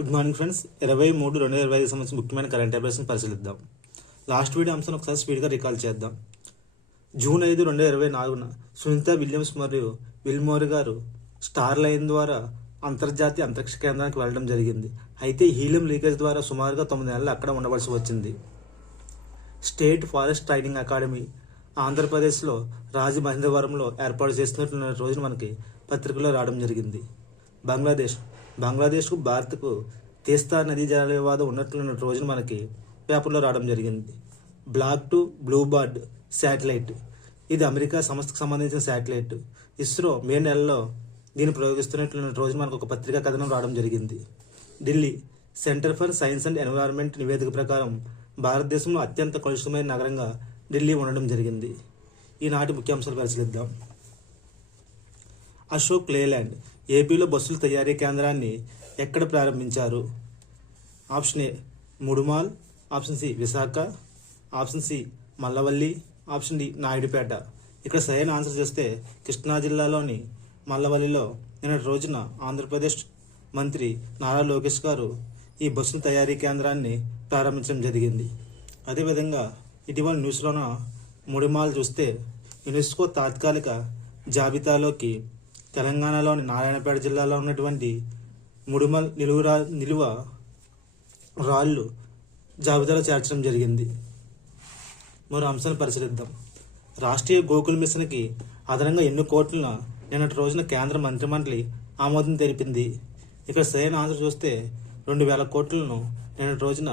Good morning friends. 23/2025 సంబంధించిన ముఖ్యమైన current అఫైర్స్ని పరిశీలిద్దాం. లాస్ట్ వీడియో అంశాన్ని ఒకసారి స్పీడ్గా రికాల్ చేద్దాం. జూన్ 5, 2024 సునీత విలియమ్స్ మరియు విల్మోర్ గారు స్టార్ లైన్ ద్వారా అంతర్జాతీయ అంతరిక్ష కేంద్రానికి వెళ్లడం జరిగింది. అయితే హీలియం లీకేజ్ ద్వారా సుమారుగా 9 నెలలు అక్కడ ఉండవలసి వచ్చింది. స్టేట్ ఫారెస్ట్ ట్రైనింగ్ అకాడమీ ఆంధ్రప్రదేశ్లో రాజమహేంద్రవరంలో ఏర్పాటు చేస్తున్నట్టు రోజున మనకి పత్రికలో రావడం జరిగింది. బంగ్లాదేశ్కు భారత్కు తీస్తా నదీ జల వివాదం ఉన్నట్లున్న రోజున మనకి పేపర్లో రావడం జరిగింది. Block two blue bird satellite, ఇది అమెరికా సంస్థకు సంబంధించిన శాటిలైట్. ఇస్రో మే నెలలో దీన్ని ప్రయోగిస్తున్నట్లున్న రోజున మనకు ఒక పత్రికా కథనం రావడం జరిగింది. Delhi centre for science and environment నివేదిక ప్రకారం భారతదేశంలో అత్యంత కలుషితమైన నగరంగా ఢిల్లీ ఉండడం జరిగింది. ఈనాటి ముఖ్యాంశాలు పరిశీలిద్దాం. అశోక్ లేలాండ్ ఏపీలో బస్సుల తయారీ కేంద్రాన్ని ఎక్కడ ప్రారంభించారు? Option A Mudumal, option C Visakha, option C Mallavalli, option D Naidupeta. ఇక్కడ సరైన ఆన్సర్ చేస్తే కృష్ణా జిల్లాలోని మల్లవల్లిలో నిన్నటి రోజున ఆంధ్రప్రదేశ్ మంత్రి నారా లోకేష్ గారు ఈ బస్సుల తయారీ కేంద్రాన్ని ప్రారంభించడం జరిగింది. అదేవిధంగా ఇటీవల న్యూస్లోన ముడిమాల్ చూస్తే యునెస్కో తాత్కాలిక జాబితాలోకి తెలంగాణలోని నారాయణపేట జిల్లాలో ఉన్నటువంటి ముడిమల్ నిలువ రాళ్ళు జాబితాలో చేర్చడం జరిగింది. మరో అంశాన్ని పరిశీలిద్దాం. రాష్ట్రీయ గోకుల్ మిషన్కి అదనంగా ఎన్ని కోట్లను నిన్నటి రోజున కేంద్ర మంత్రిమండలి ఆమోదం తెలిపింది? ఇక్కడ సరైన ఆన్సర్ చూస్తే 2,000 కోట్లను నిన్నటి రోజున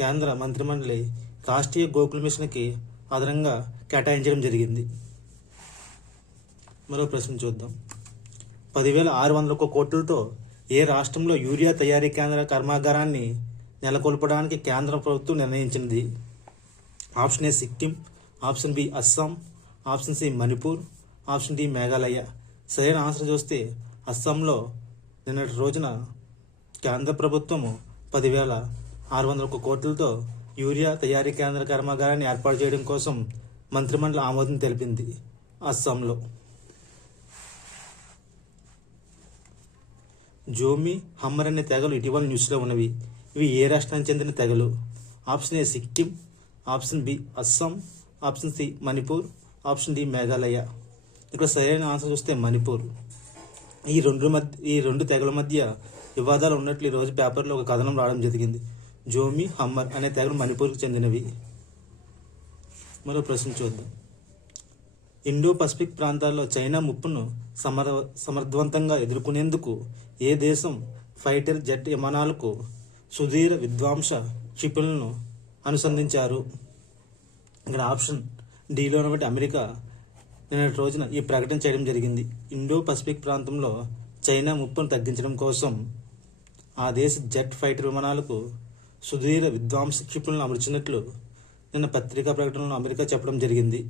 కేంద్ర మంత్రిమండలి రాష్ట్రీయ గోకుల్ మిషన్కి అదనంగా కేటాయించడం జరిగింది. మరో ప్రశ్న చూద్దాం. 10,600 కోట్లతో ఏ రాష్ట్రంలో యూరియా తయారీ కేంద్ర కర్మాగారాన్ని నెలకొల్పడానికి కేంద్ర ప్రభుత్వం నిర్ణయించింది? Option A Sikkim, option B Assam, option C Manipur, option D Meghalaya. సరైన ఆన్సర్ చూస్తే అస్సాంలో నిన్నటి రోజున కేంద్ర ప్రభుత్వము 10,600 కోట్లతో యూరియా తయారీ కేంద్ర కర్మాగారాన్ని ఏర్పాటు చేయడం కోసం మంత్రిమండలి ఆమోదం తెలిపింది అస్సాంలో. జోమి, హమ్మర్ అనే తెగలు ఇటీవల న్యూస్లో ఉన్నవి. ఇవి ఏ రాష్ట్రానికి చెందిన తెగలు? Option A Sikkim, option B Assam, option C Manipur, option D Meghalaya. ఇక్కడ సరైన ఆన్సర్ చూస్తే మణిపూర్. ఈ రెండు తెగల మధ్య వివాదాలు ఉన్నట్లు ఈరోజు పేపర్లో ఒక కథనం రావడం జరిగింది. జోమి, హమ్మర్ అనే తెగలు మణిపూర్కి చెందినవి. మరో ప్రశ్న చూద్దాం. ఇండో పసిఫిక్ ప్రాంతాల్లో చైనా ముప్పును సమర్థవంతంగా ఎదుర్కొనేందుకు ఏ దేశం ఫైటర్ జెట్ విమానాలకు సుదీర విధ్వంస క్షిపణులను అనుసంధించారు? ఇక్కడ ఆప్షన్ డిలో బట్టి అమెరికా నిన్నటి రోజున ఈ ప్రకటన చేయడం జరిగింది. ఇండో పసిఫిక్ ప్రాంతంలో చైనా ముప్పును తగ్గించడం కోసం ఆ దేశ జెట్ ఫైటర్ విమానాలకు సుదీర విధ్వంస క్షిపణులను అమర్చినట్లు నిన్న పత్రికా ప్రకటనలో అమెరికా చెప్పడం జరిగింది.